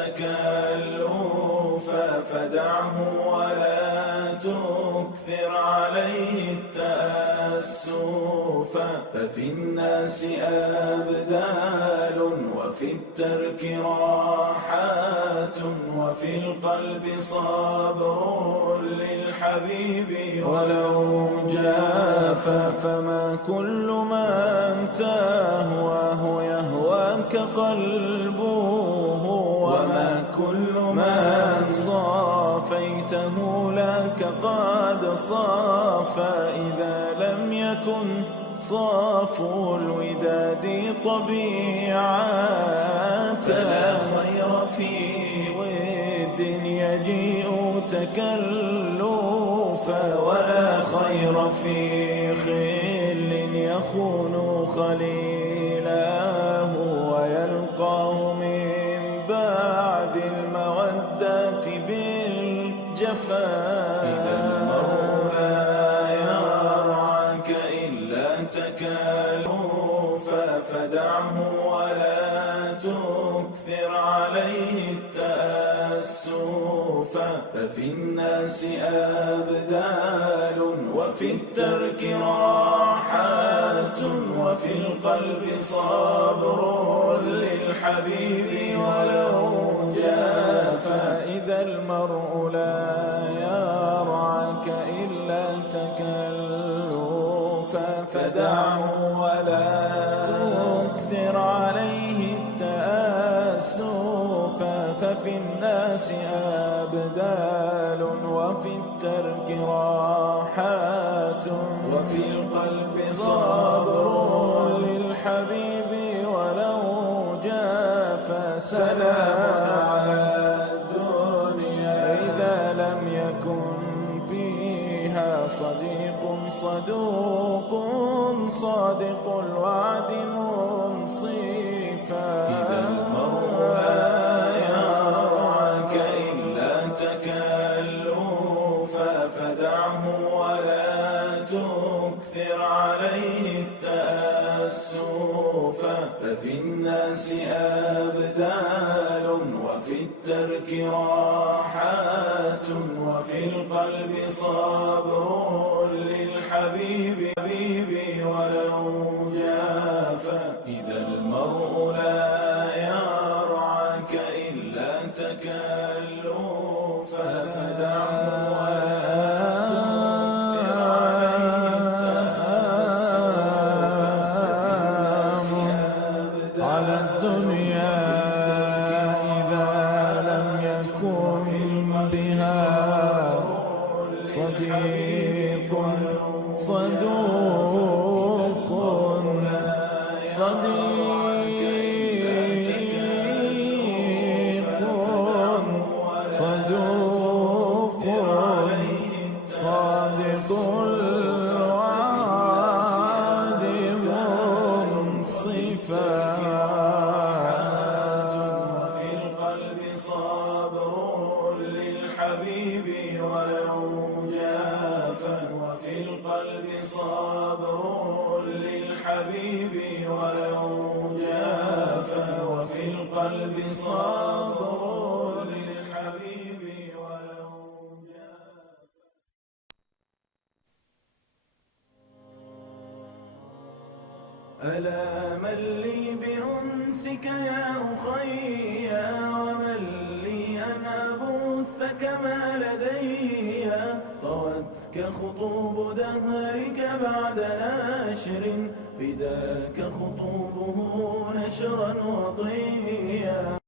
تكلفا فدعه ولا تكثر عليه التأسفا ففي الناس أبدال وفي الترك راحات وفي القلب صبر للحبيب ولو جافا فما كل من تهواه يهواك قلبه وما كل من صافيته لك قد صافى إذا لم يكن صافو الوداد طبيعة فلا خير في ود يجيء تكلفا ولا خير في خل يخون خليله ويلقاه من بعد المودة بالجفاء إذا المرء لا يرعاك إلا تكلفا فدعه ولا تكثر عليه التأسفا ففي الناس أبدال وفي الترك راحات وفي القلب صبر للحبيب ولو جافا إذا المرء لا يرعاك إلا تكلفا فدعه ولا تكثر عليه التأسفا ففي الناس أبدال وفي الترك راحات وفي القلب صبر للحبيب ولو جافا سلام على الدنيا إذا لم يكن فيها صديق صدوق صادق الوعد منصفا إذا المرء لا يرعاك إلا تكلفا فدعه ولا تكثر عليه التأسفا ففي الناس أبدال وفي الترك راحات وفي القلب صبر للحبيب ولو جافا إذا المرء لا يرعاك إلا تكلفا فدعه ولا تكثر عليه التأسفا على الدنيا إذا لم يكن بها صديق صدوق صدوق صادق الوعد منصفا في القلب صبر للحبيب ولو جافا وفي القلب صبر للحبيب ولو جافا وفي القلب صبر للحبيب ولو جافا ألا من لي بأنسك يا أخي ومن لي أن أبثك ما لدي طوتك خطوب دهرك بعد نشر فداك خطوبه نشرا وطيا